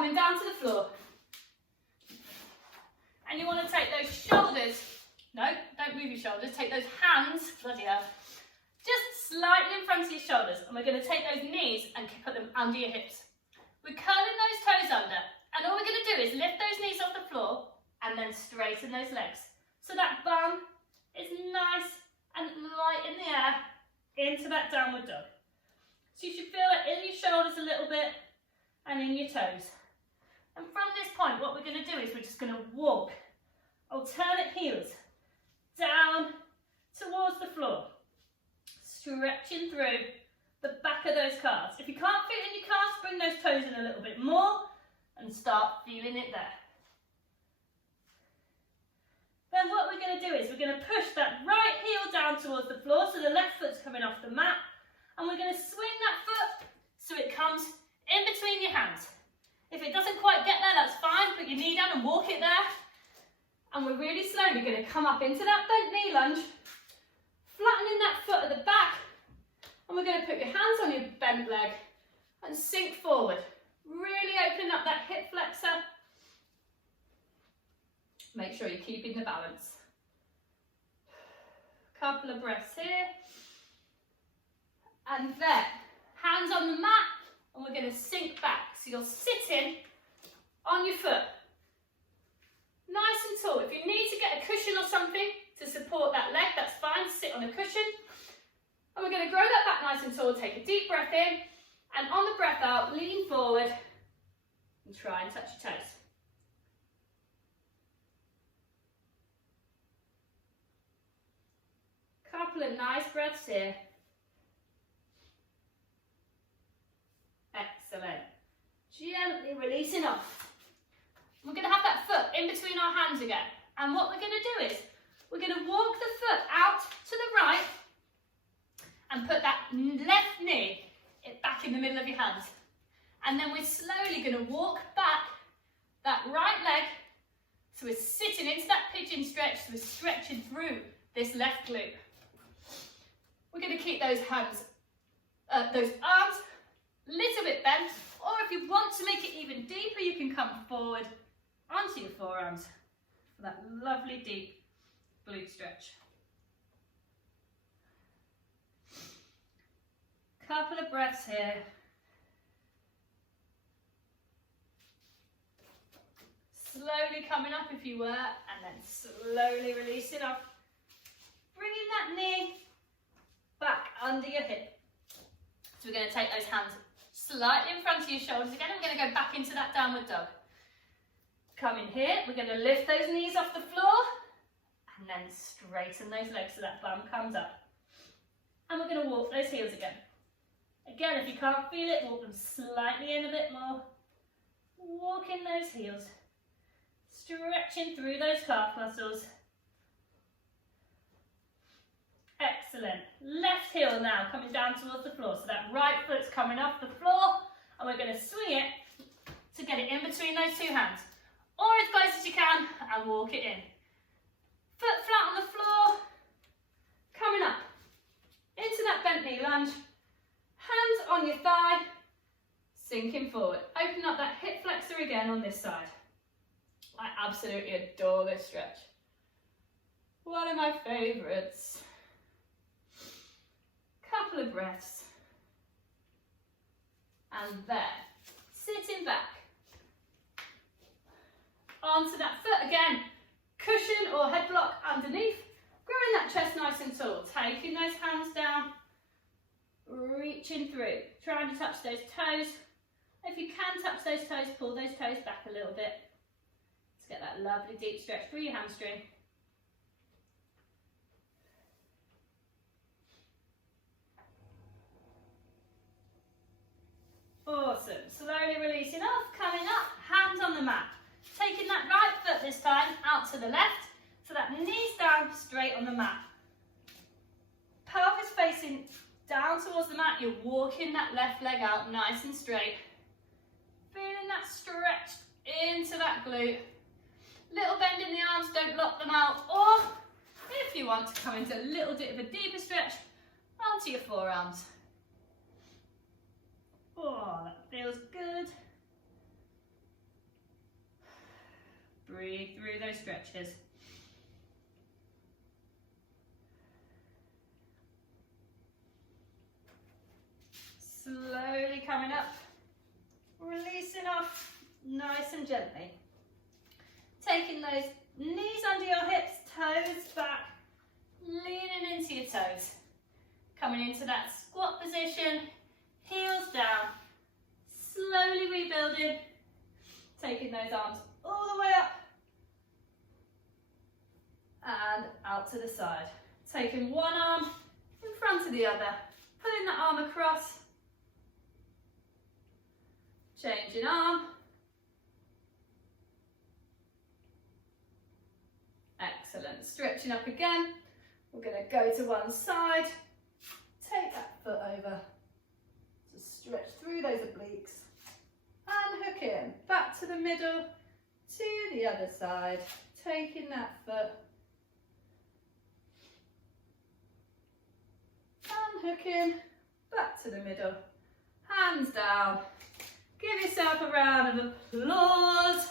coming down to the floor. And you want to take those shoulders, no, don't move your shoulders, take those hands, bloody hell, just slightly in front of your shoulders, and we're going to take those knees and put them under your hips. We're curling those toes under, and all we're going to do is lift those knees off the floor and then straighten those legs. So that bum is nice and light in the air into that downward dog. So you should feel it in your shoulders a little bit and in your toes. And from this point, what we're going to do is we're just going to walk alternate heels down towards the floor, stretching through the back of those calves. If you can't feel it in your calves, bring those toes in a little bit more and start feeling it there. Then what we're going to do is we're going to push that right heel down towards the floor, so the left foot's coming off the mat, and we're going to swing that foot so it comes in between your hands. If it doesn't quite get there, that's fine. Put your knee down and walk it there. And we're really slowly going to come up into that bent knee lunge, flattening that foot at the back, and we're going to put your hands on your bent leg and sink forward. Really opening up that hip flexor. Make sure you're keeping the balance. Couple of breaths here. And then, hands on the mat, and we're going to sink back. So you're sitting on your foot. Nice and tall. If you need to get a cushion or something to support that leg, that's fine. Sit on a cushion. And we're going to grow that back nice and tall. Take a deep breath in. And on the breath out, lean forward and try and touch your toes. Couple of nice breaths here. Excellent. Gently releasing off. We're going to have that foot in between our hands again. And what we're going to do is, we're going to walk the foot out to the right and put that left knee back in the middle of your hands. And then we're slowly going to walk back that right leg. So we're sitting into that pigeon stretch, so we're stretching through this left glute. We're going to keep those hands, those arms a little bit bent, or if you want to make it even deeper, you can come forward onto your forearms for that lovely deep glute stretch. Couple of breaths here. Slowly coming up if you were, and then slowly releasing off. Bringing that knee back under your hip. So we're going to take those hands slightly in front of your shoulders again. We're going to go back into that downward dog. Come in here. We're going to lift those knees off the floor and then straighten those legs so that bum comes up. And we're going to walk those heels again. Again, if you can't feel it, walk them slightly in a bit more. Walking those heels. Stretching through those calf muscles. Excellent. Left heel now coming down towards the floor. So that right foot's coming off the floor, and we're going to swing it to get it in between those two hands. Or as close as you can, and walk it in. Foot flat on the floor, coming up into that bent knee lunge. Hands on your thigh, sinking forward. Open up that hip flexor again on this side. I absolutely adore this stretch. One of my favourites. Couple of breaths. And there. Sitting back. Onto that foot again. Cushion or head block underneath. Growing that chest nice and tall. Taking those hands down. Reaching through. Trying to touch those toes. If you can touch those toes, pull those toes back a little bit. Let's get that lovely deep stretch through your hamstring. Awesome. Slowly releasing off, coming up, hands on the mat. Taking that right foot this time out to the left, so that knees down, straight on the mat. Pelvis facing down towards the mat, you're walking that left leg out nice and straight. Feeling that stretch into that glute. Little bend in the arms, don't lock them out. Or, if you want to come into a little bit of a deeper stretch, onto your forearms. Oh, that feels good. slowly through those stretches. Slowly coming up, releasing off nice and gently. Taking those knees under your hips, toes back, leaning into your toes. Coming into that squat position, heels down, slowly rebuilding, taking those arms all the way up and out to the side. Taking one arm in front of the other, pulling the arm across, changing arm. Excellent. Stretching up again. We're going to go to one side. Take that foot over. Just stretch through those obliques. And hook in. Back to the middle. To the other side. Taking that foot. And hook in. Back to the middle. Hands down. Give yourself a round of applause.